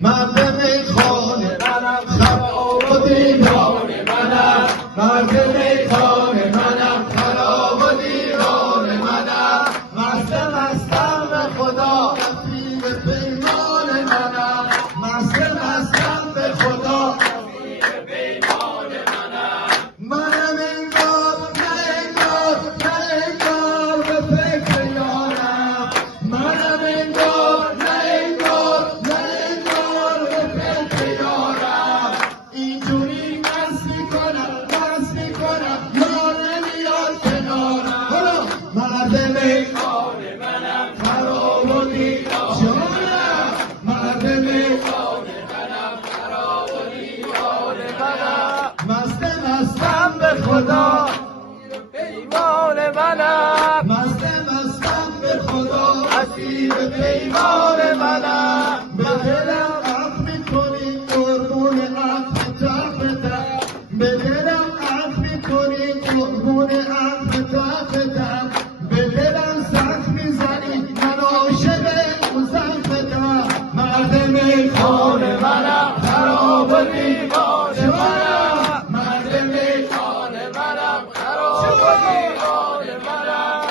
مرد میخانه منم، خراب و دیوانه منم. مرد میخانه منم، خراب و دیوانه منم. مستم به خدا، اسیر پیمان منم. مستم به خدا، اسیر پیمان منم. منم انگار نه انگار نه انگار به فکر یارم. منم انگار نه انگار نه انگار به فکر یارم. اینجوری مست میکنم یار نمیاد کنارم. مرد میخانه منم، خراب و دیوانه. مرد میخانه منم، خراب و دیوانه منم. مستم به خدا، پیمان منم. مستم به خدا، اسیر پیمان منم. به دلم عفو میکنی قربون عفو تفتم. به دلم عفو میکنی قربون عفو تفتم. به دلم سخت میزنی من عاشق اون زفتم. مرد میخانه منم، خراب و دیوانه منم. مرد میخانه منم، خراب و دیوانه منم.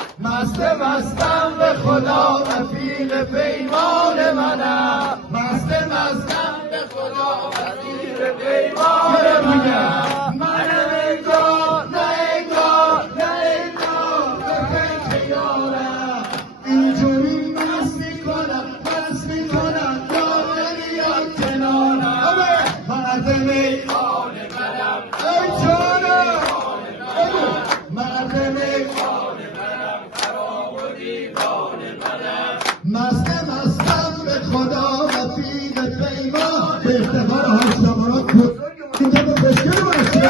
مستم به خدا، رفیق پیمان منم. مستم به خدا، رفیق پیمان منم. منم انگار نه انگار نه انگار به فکر یارم. اینجوری مست میکنم یار نمیاد کنارم. مرد میخانه منم، ای جانم. مرد میخانه منم، خراب و دیوانه منم. مستم به خدا، رفیق پیمان. به افتخار حاج زمانات بزرگ اینجا به بشکر و اشتر